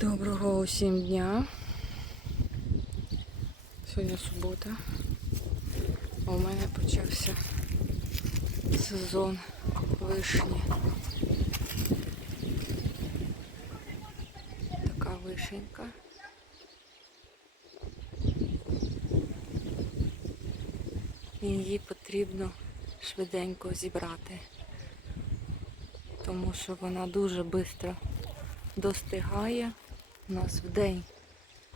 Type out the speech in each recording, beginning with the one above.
Доброго усім дня. Сьогодні субота. У мене почався сезон вишні. Така вишенька. Її потрібно швиденько зібрати, тому що вона дуже швидко достигає. У нас в день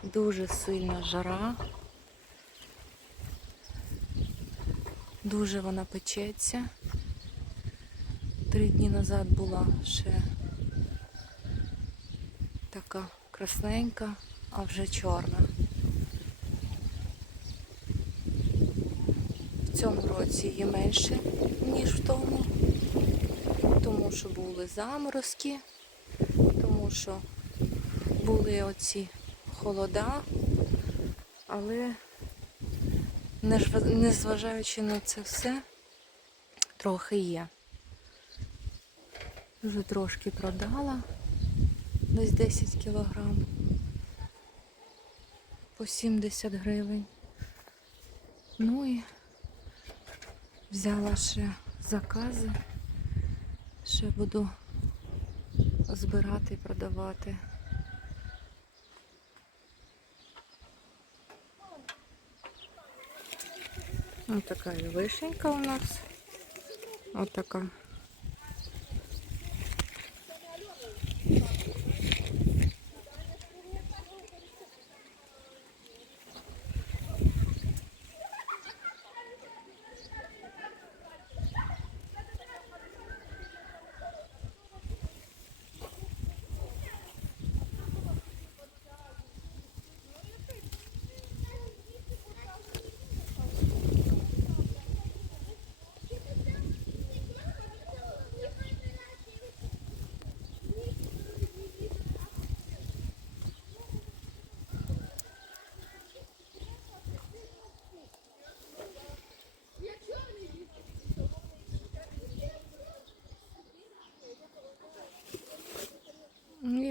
дуже сильна жара. Дуже вона печеться. Три дні назад була ще така красненька, а вже чорна. В цьому році її менше, ніж в тому, тому що були заморозки, тому що були оці холода, але незважаючи на це все, трохи є. Вже трошки продала, десь 10 кілограм по 70 гривень. Ну і взяла ще закази, ще буду збирати і продавати. Ось така і вишенька у нас. Ось така.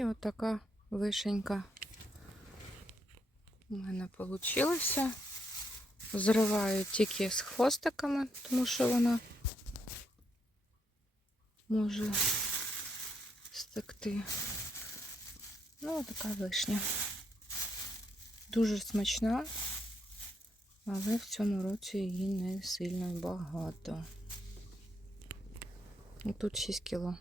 І от така вишенька у мене вийшла. Зриваю тільки з хвостиками, тому що вона може стекти. Ну, така вишня. Дуже смачна, але в цьому році її не сильно багато. Тут 6 кіло.